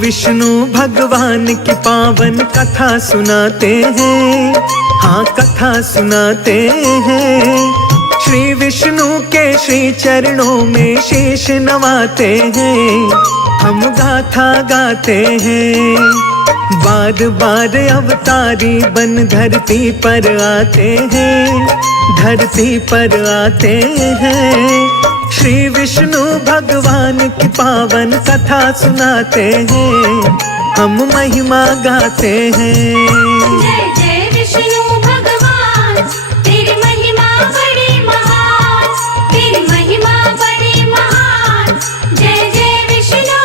विष्णु भगवान की पावन कथा सुनाते हैं, हाँ कथा सुनाते हैं। श्री विष्णु के श्री चरणों में शीश नवाते हैं, हम गाथा गाते हैं। बार बार अवतारी बन धरती पर आते हैं, धरती पर आते हैं। श्री विष्णु भगवान की पावन कथा सुनाते हैं, हम महिमा गाते हैं। जय जय विष्णु भगवान, तेरी महिमा बड़ी महान, तेरी महिमा बड़ी महान। जय जय विष्णु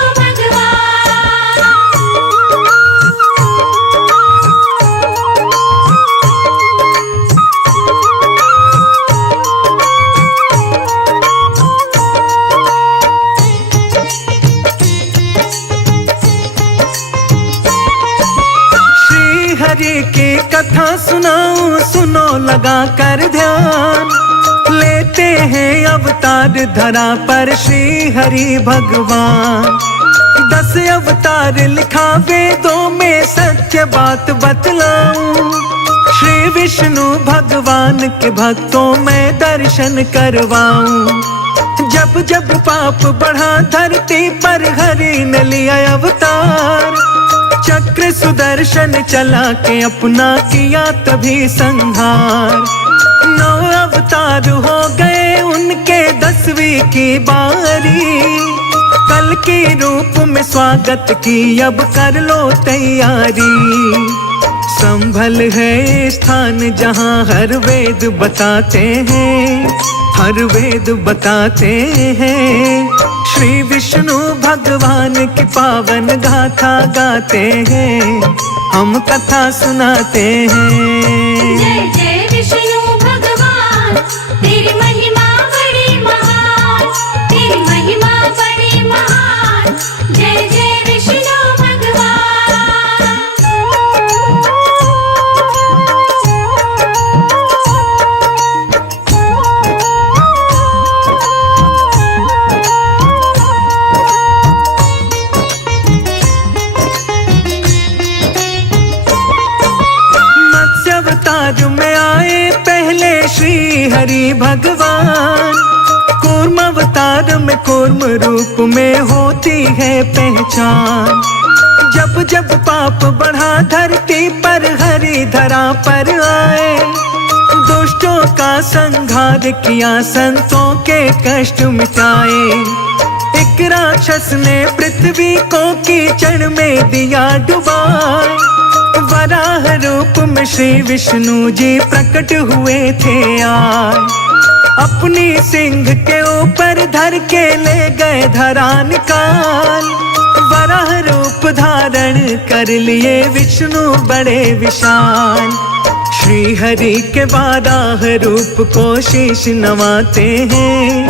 हरि की कथा सुनाऊं, सुनो लगा कर ध्यान। लेते हैं अवतार धरा पर श्री हरि भगवान। 10 अवतार लिखा वेदों में, सत्य बात बतलाऊं। श्री विष्णु भगवान के भक्तों में दर्शन करवाऊं। जब जब पाप बढ़ा धरती पर हरि ने लिया अवतार। चक्र सुदर्शन चला के अपना किया तभी संहार। 9 अवतार हो गए उनके 10वीं की बारी। कल के रूप में स्वागत की अब कर लो तैयारी। संभल है स्थान जहाँ हर वेद बताते हैं, हर वेद बताते हैं। श्री विष्णु भगवान की पावन गाथा गाते हैं, हम कथा सुनाते हैं। जय जय विष्णु भगवान, तेरी महिमा बड़ी महान, तेरी महिमा बड़ी महान। जय जय विष्णु अवतार में आए पहले श्री हरि भगवान। कूर्म अवतार में कूर्म रूप में होती है पहचान। जब जब पाप बढ़ा धरती पर हरि धरा पर आए। दुष्टों का संहार किया, संतों के कष्ट मिटाए। एक राक्षस ने पृथ्वी को कीचड़ में दिया डुबाए। वराह रूप में श्री विष्णु जी प्रकट हुए थे आज। अपनी सिंह के ऊपर धर के ले गए धरा निकाल। वराह रूप धारण कर लिए विष्णु बड़े विशाल। श्री हरि के वराह रूप को शीश नवाते हैं,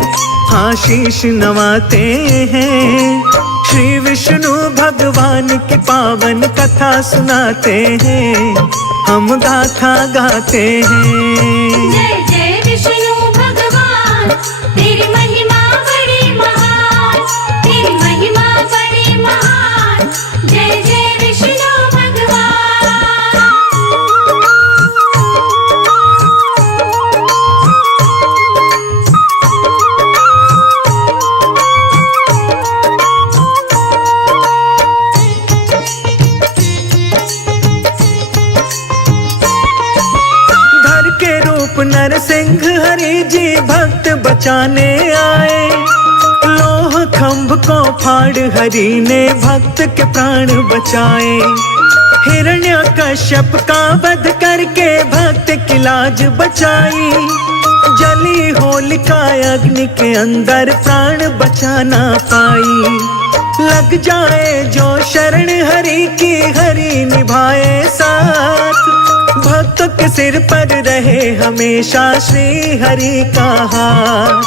हाँ शीश नवाते हैं। श्री विष्णु भगवान की पावन कथा सुनाते हैं, हम गाथा गाते हैं। जय जय विष्णु भगवान, तेरी महिमा बड़ी महान, तेरी महिमा बड़ी महान। जय जय विष्णु नरसिंह हरि जी भक्त बचाने आए। लोह खंभ को फाड़ हरि ने भक्त के प्राण बचाए। हिरण्यकश्यप का वध करके भक्त की लाज बचाई। जली होलिका अग्नि के अंदर प्राण बचा ना पाई। लग जाए जो शरण हरि की, हरि निभाए साथ। भक्तों के सिर पर रहे हमेशा श्री हरि का हाथ।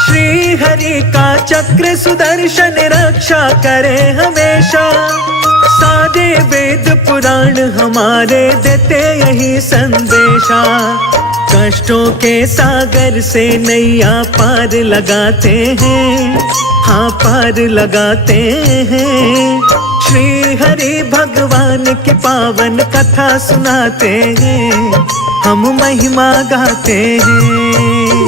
श्री हरि का चक्र सुदर्शन रक्षा करे हमेशा। सारे वेद पुराण हमारे देते यही संदेशा। कष्टों के सागर से नैया पार लगाते हैं, हाँ पार लगाते हैं। श्री हरि भगवान की पावन कथा सुनाते हैं, हम महिमा गाते हैं।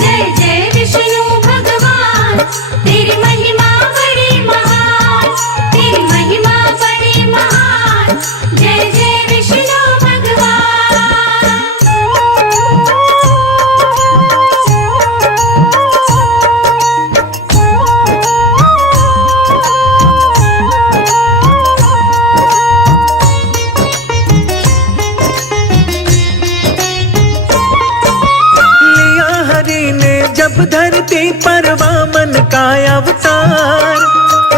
जय जय विष्णु भगवान, तेरी महिमा बड़ी महान, तेरी महिमा बड़ी महान। जय जय विष्णु जब धरती पर वामन का अवतार,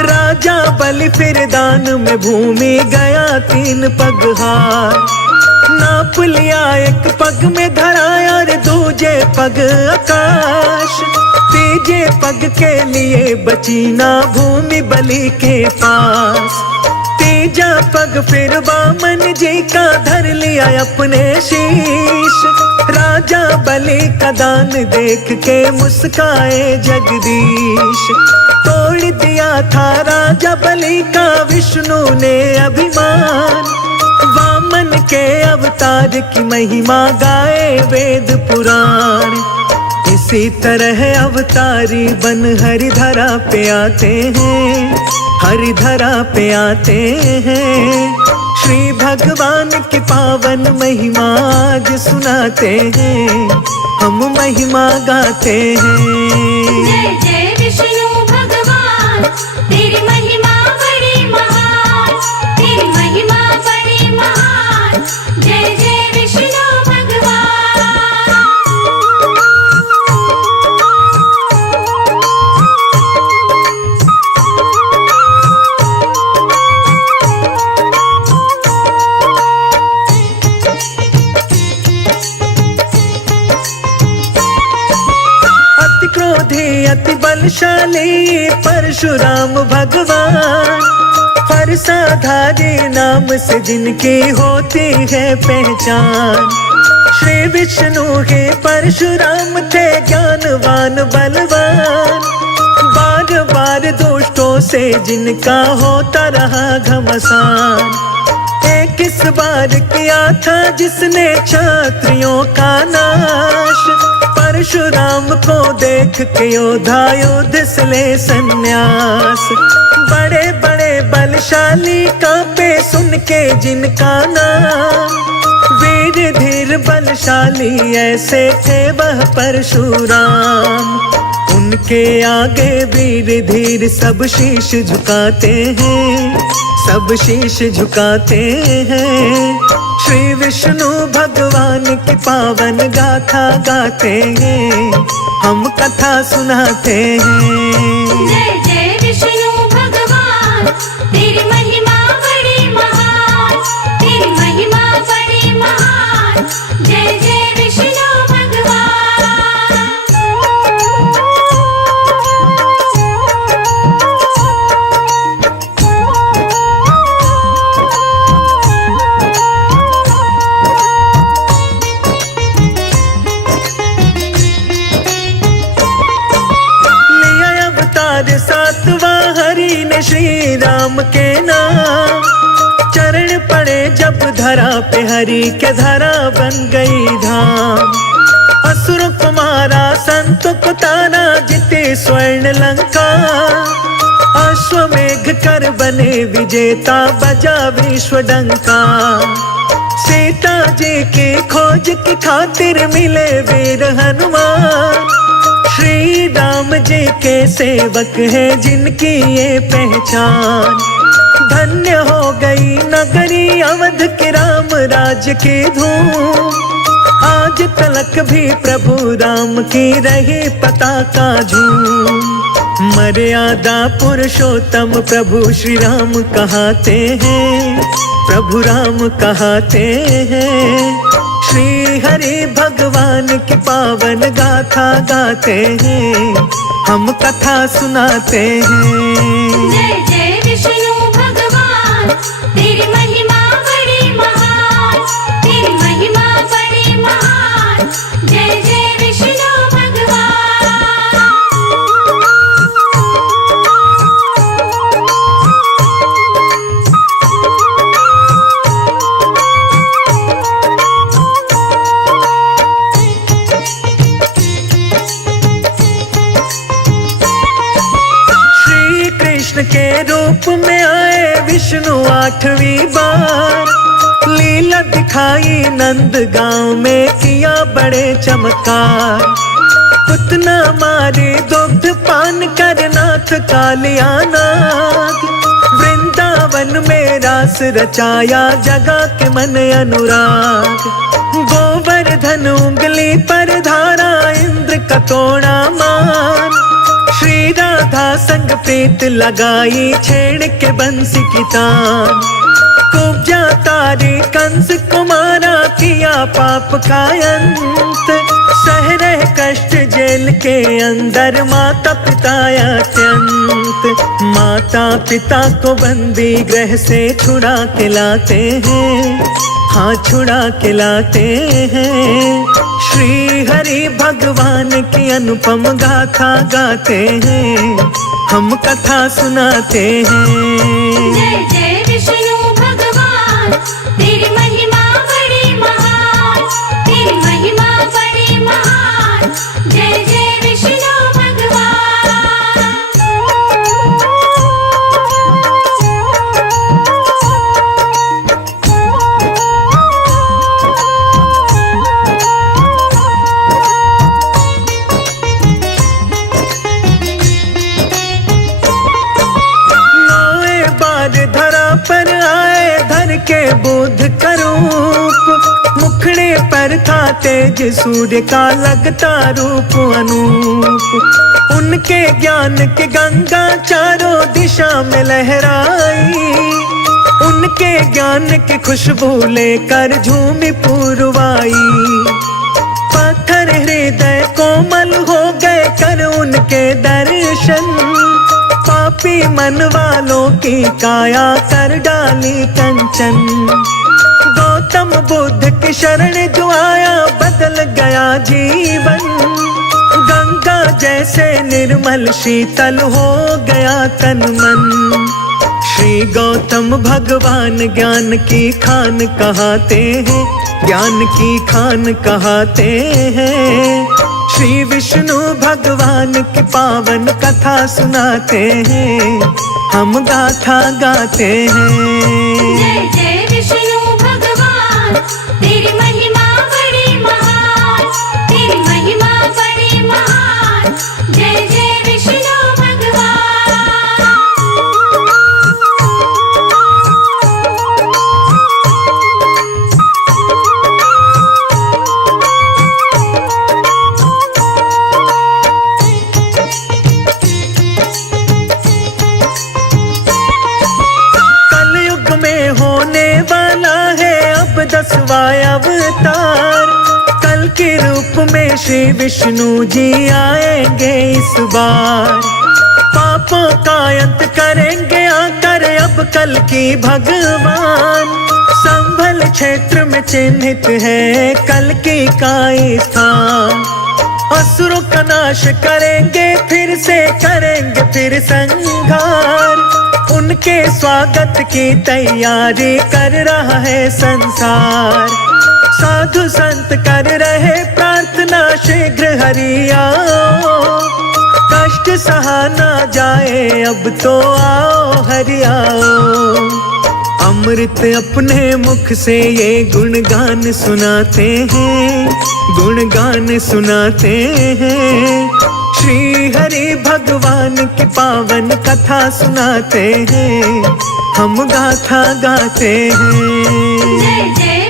राजा बलि फिर दान में भूमि गया 3 पगहार। नाप लिया एक पग में धरा और दूजे पग आकाश, तीजे पग के लिए बची ना भूमि बलि के पास। तीजा पग फिर वामन जी का धर लिया अपने शीश, राजा बलि का दान देख के मुस्काए जगदीश। तोड़ दिया था राजा बलि का विष्णु ने अभिमान, वामन के अवतार की महिमा गाए वेद पुराण। इसी तरह अवतारी बन हरिधरा पे आते हैं, हरिधरा पे आते हैं। श्री भगवान की पावन महिमा आज सुनाते हैं, हम महिमा गाते हैं। जय जय विष्णु भगवान, तेरी महिमा बड़ी महान, तेरी महिमा बड़ी महान। जय जय विष्णु भगवान। क्रोधी अति बलशाली परशुराम भगवान, फरसाधारी नाम से जिनकी होती है पहचान। श्री विष्णु के परशुराम थे ज्ञानवान बलवान, बार बार दुष्टों से जिनका होता रहा घमसान। एक इस बार किया था जिसने क्षत्रियों का नाश, परशुराम को देख के योद्धा युद्ध से ले संन्यास। बड़े बड़े बलशाली कांपे सुन के जिनका नाम, वीर धीर बलशाली ऐसे थे वह परशुराम। उनके आगे वीर धीर सब शीश झुकाते हैं, सब शीश झुकाते हैं। श्री विष्णु भगवान की पावन गाथा गाते हैं, हम कथा सुनाते हैं। जय जय विष्णु भगवान, तेरी महिमा बड़ी महान, तेरी महिमा बड़ी महान। जय जय विष्णु भगवान। सातवां हरि ने श्री राम के नाम, चरण पड़े जब धरा पे हरि के धरा बन गई धाम। असुर को मारा संत को ताना, जीते स्वर्ण लंका, अश्वमेघ कर बने विजेता बजा विश्व डंका। सीता जी की खोज की खातिर मिले वीर हनुमान, श्री राम जी के सेवक है जिनकी ये पहचान। धन्य हो गई नगरी अवध के राम राज की धूम, आज तलक भी प्रभु राम की रही पताका झूम। मर्यादा पुरुषोत्तम प्रभु श्री राम कहाते हैं, प्रभु राम कहाते हैं। श्री हरि भगवान की पावन गाथा गाते हैं, हम कथा सुनाते हैं। जय जय विष्णु भगवान, तेरी महिमा बड़ी महान, तेरी महिमा बड़ी महान। जय जय विष्णु भगवान। कृष्ण के रूप में आए विष्णु 8वीं बार, लीला दिखाई नंद गांव में किया बड़े चमत्कार। पुतना मारे दुग्ध पान कर नाथ कालिया नाग, वृंदावन में रास रचाया जगा के मन अनुराग। गोवर्धन उंगली पर धारा इंद्र का तोड़ा मान, श्री राधा संग प्रीत लगाई छेड़ के बंसी की तान। कुब्जा तारे कंस कुमारा किया पाप का अंत, सह रहे कष्ट जेल के अंदर माता पिता अत्यंत। माता पिता को बंदी गृह से छुड़ा के लाते हैं, हाँ छुड़ा के लाते हैं। श्री हरि भगवान की अनुपम गाथा गाते हैं, हम कथा सुनाते हैं। जय जय विष्णु भगवान, तेरी महिमा बड़ी महान, तेरी महिमा बड़ी महान। जय जय विष्णु भगवान। धरा पर आए धर के बोध करूप, मुखड़े पर था तेज सूर्य का लगता रूप अनूप। उनके ज्ञान के गंगा चारों दिशा में लहराई, उनके ज्ञान की खुशबू लेकर झूमी पूर्वाई। पत्थर हृदय कोमल हो गए कर उनके दर्शन, पापी मन वालों की काया कर डाली कंचन। गौतम बुद्ध की शरण जो आया बदल गया जीवन, गंगा जैसे निर्मल शीतल हो गया तन मन। श्री गौतम भगवान ज्ञान की खान कहाते हैं, ज्ञान की खान कहाते हैं। श्री विष्णु भगवान की पावन कथा सुनाते हैं, हम गाथा गाते हैं। जय जय विष्णु भगवान, तेरी महिमा बड़ी महान, तेरी महिमा बड़ी महान। जय जय विष्णु भगवान। दसवां अवतार, कल के रूप में श्री विष्णु जी आएंगे इस बार। पापों का अंत करेंगे आकर अब कल की भगवान। संभल क्षेत्र में चिन्हित है कल की का स्थान। असुरों का नाश करेंगे फिर से करेंगे फिर संहार। उनके स्वागत की तैयारी कर रहा है संसार। साधु संत कर रहे प्रार्थना शीघ्र हरि आओ, कष्ट सहा ना जाए अब तो आओ हरि आओ। अमृत अपने मुख से ये गुणगान सुनाते हैं, गुणगान सुनाते हैं। श्री हरि भगवान की पावन कथा सुनाते हैं, हम गाथा गाते हैं। जय जय